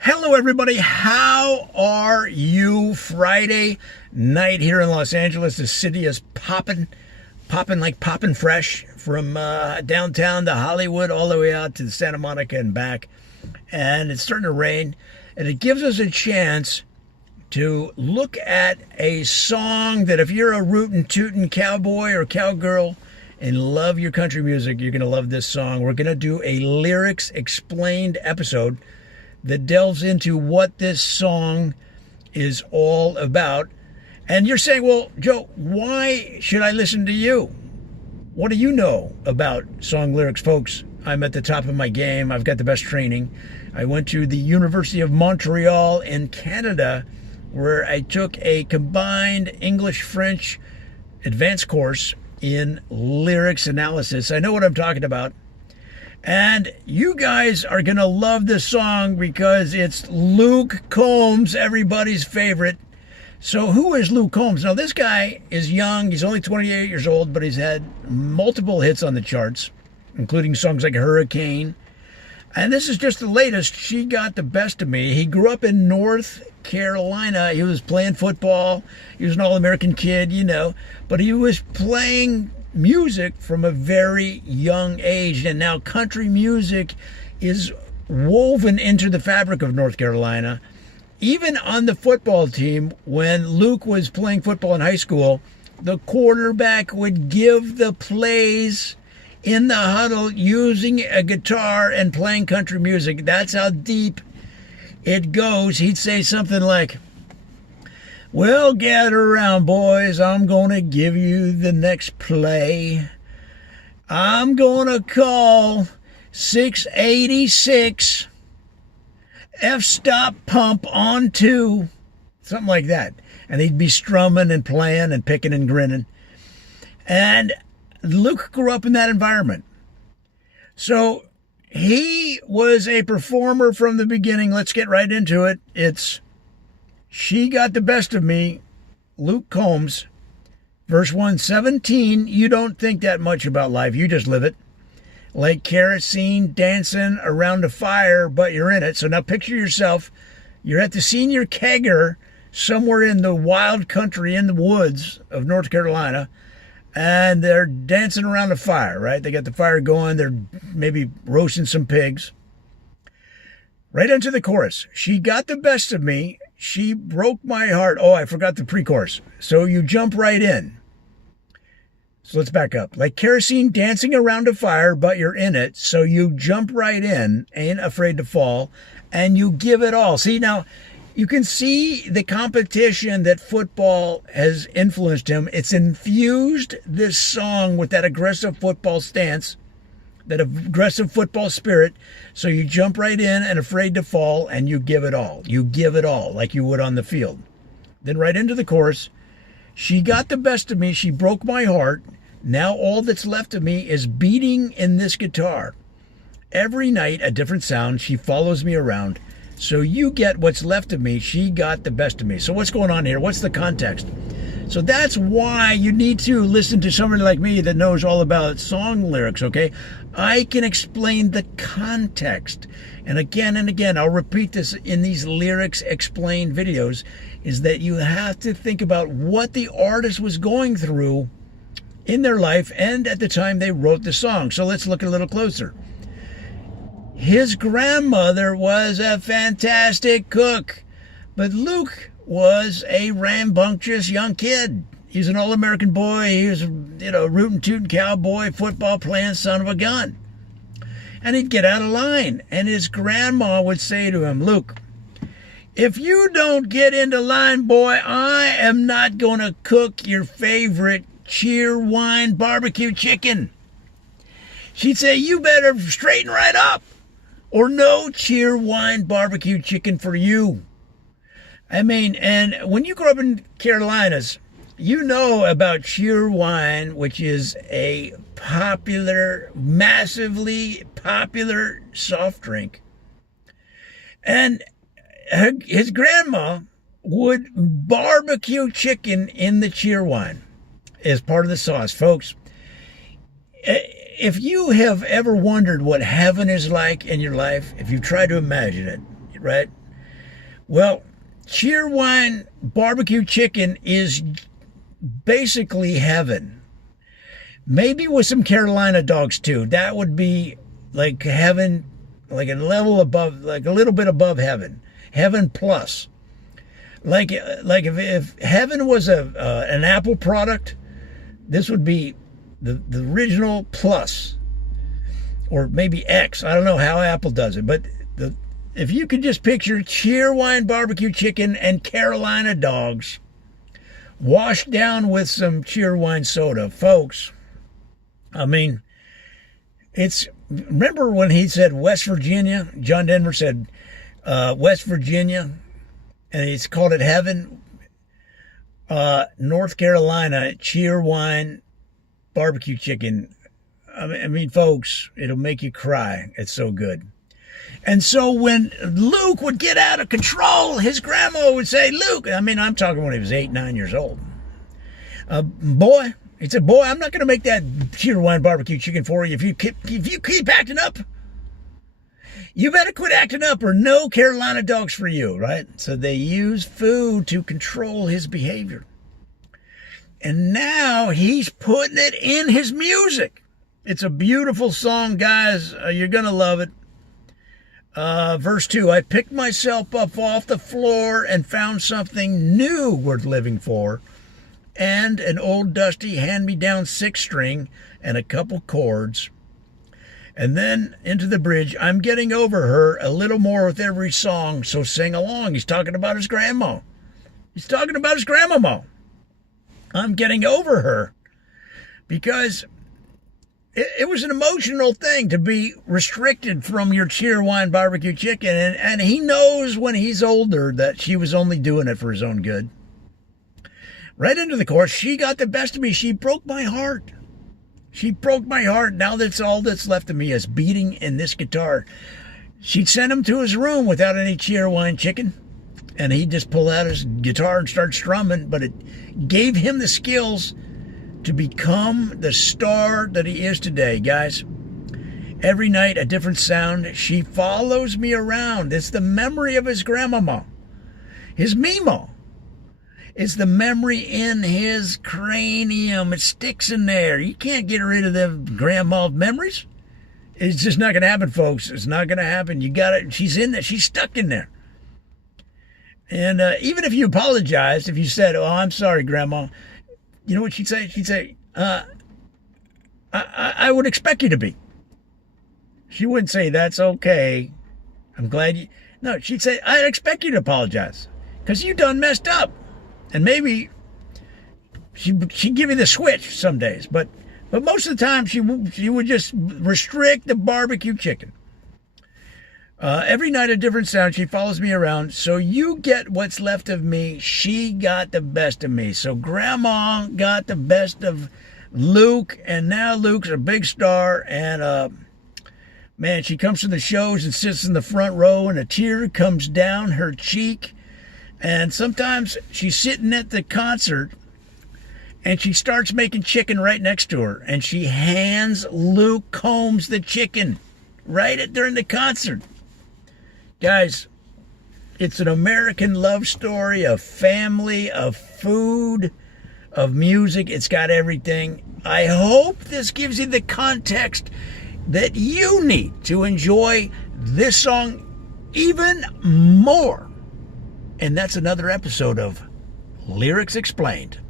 Hello, everybody. How are you? Friday night here in Los Angeles. The city is popping like popping fresh from downtown to Hollywood all the way out to Santa Monica and back. And it's starting to rain. And it gives us a chance to look at a song that if you're a rootin' tootin' cowboy or cowgirl and love your country music, you're going to love this song. We're going to do a lyrics explained episode that delves into what this song is all about. And you're saying, well, Joe, why should I listen to you? What do you know about song lyrics? Folks, I'm at the top of my game. I've got the best training. I went to the University of Montreal in Canada, where I took a combined English-French advanced course in lyrics analysis. I know what I'm talking about. And you guys are going to love this song because it's Luke Combs, everybody's favorite. So who is Luke Combs? Now, this guy is young. He's only 28 years old, but he's had multiple hits on the charts, including songs like Hurricane. And this is just the latest, She Got the Best of Me. He grew up in North Carolina. He was playing football. He was an All-American kid, you know. But he was playing music from a very young age, and now country music is woven into the fabric of North Carolina. Even on the football team, when Luke was playing football in high school, the quarterback would give the plays in the huddle using a guitar and playing country music. That's how deep it goes. He'd say something like, "Well, gather around, boys. I'm going to give you the next play. I'm going to call 686 F-stop pump on 2." Something like that. And he'd be strumming and playing and picking and grinning. And Luke grew up in that environment. So he was a performer from the beginning. Let's get right into it. It's She Got the Best of Me, Luke Combs. Verse 1:17, you don't think that much about life, you just live it. Like kerosene dancing around a fire, but you're in it. So now picture yourself, you're at the senior kegger somewhere in the wild country in the woods of North Carolina, and they're dancing around a fire, right? They got the fire going, they're maybe roasting some pigs. Right into the chorus. She got the best of me. She broke my heart. Oh, I forgot the pre-chorus. So you jump right in. So let's back up. Like kerosene dancing around a fire, but you're in it. So you jump right in, ain't afraid to fall, and you give it all. See, now you can see the competition that football has influenced him. It's infused this song with that aggressive football stance, that aggressive football spirit. So you jump right in and afraid to fall, and you give it all. You give it all like you would on the field. Then right into the chorus. She got the best of me. She broke my heart. Now all that's left of me is beating in this guitar. Every night a different sound. She follows me around. So you get what's left of me. She got the best of me. So what's going on here? What's the context? So that's why you need to listen to somebody like me that knows all about song lyrics, okay? I can explain the context. And again, I'll repeat this in these lyrics explained videos, is that you have to think about what the artist was going through in their life and at the time they wrote the song. So let's look a little closer. His grandmother was a fantastic cook, but Luke was a rambunctious young kid. He's an all-American boy. He was, rootin' tootin' cowboy, football playing son of a gun. And he'd get out of line. And his grandma would say to him, "Luke, if you don't get into line, boy, I am not going to cook your favorite Cheerwine barbecue chicken." She'd say, "You better straighten right up, or no Cheerwine barbecue chicken for you." I mean, and when you grow up in Carolinas, you know about Cheerwine, which is a popular, massively popular soft drink. And his grandma would barbecue chicken in the Cheerwine as part of the sauce. Folks, if you have ever wondered what heaven is like in your life, if you try to imagine it, right? Well, Cheerwine barbecue chicken is basically heaven. Maybe with some Carolina dogs too. That would be like heaven, like a level above, like a little bit above heaven. Heaven plus. Like if heaven was an Apple product, this would be the original plus, or maybe X. I don't know how Apple does it, but if you could just picture Cheerwine barbecue chicken and Carolina dogs washed down with some Cheerwine soda, folks. I mean, remember when he said West Virginia? John Denver said West Virginia, and he's called it heaven. North Carolina Cheerwine barbecue chicken. I mean, folks, it'll make you cry. It's so good. And so when Luke would get out of control, his grandma would say, Luke, I mean, I'm talking when he was 8, 9 years old. Boy, he said, boy, I'm not going to make that Cheerwine barbecue chicken for you if you keep acting up. You better quit acting up or no Carolina dogs for you, right? So they use food to control his behavior. And now he's putting it in his music. It's a beautiful song, guys. You're going to love it. Verse 2, I picked myself up off the floor and found something new worth living for, and an old dusty hand-me-down 6-string and a couple chords. And then into the bridge, I'm getting over her a little more with every song, so sing along. He's talking about his grandma. He's talking about his grandmama. I'm getting over her because it was an emotional thing to be restricted from your Cheerwine barbecue chicken. And he knows when he's older that she was only doing it for his own good. Right into the chorus, she got the best of me. She broke my heart. She broke my heart. Now that's all that's left of me is beating in this guitar. She'd send him to his room without any Cheerwine chicken. And he'd just pull out his guitar and start strumming. But it gave him the skills to become the star that he is today, guys. Every night, a different sound. She follows me around. It's the memory of his grandmama, his Mima. It's the memory in his cranium. It sticks in there. You can't get rid of the grandma memories. It's just not going to happen, folks. It's not going to happen. You got it. She's in there. She's stuck in there. And even if you apologized, if you said, oh, I'm sorry, Grandma, you know what she'd say? She'd say, I would expect you to be. She wouldn't say, that's okay. I'm glad you... No, she'd say, I expect you to apologize because you done messed up. And maybe she'd give you the switch some days. But most of the time, she would just restrict the barbecue chicken. Every night a different sound. She follows me around. So you get what's left of me. She got the best of me. So Grandma got the best of Luke. And now Luke's a big star. And, man, she comes to the shows and sits in the front row. And a tear comes down her cheek. And sometimes she's sitting at the concert. And she starts making chicken right next to her. And she hands Luke Combs the chicken during the concert. Guys, it's an American love story of family, of food, of music. It's got everything. I hope this gives you the context that you need to enjoy this song even more. And that's another episode of Lyrics Explained.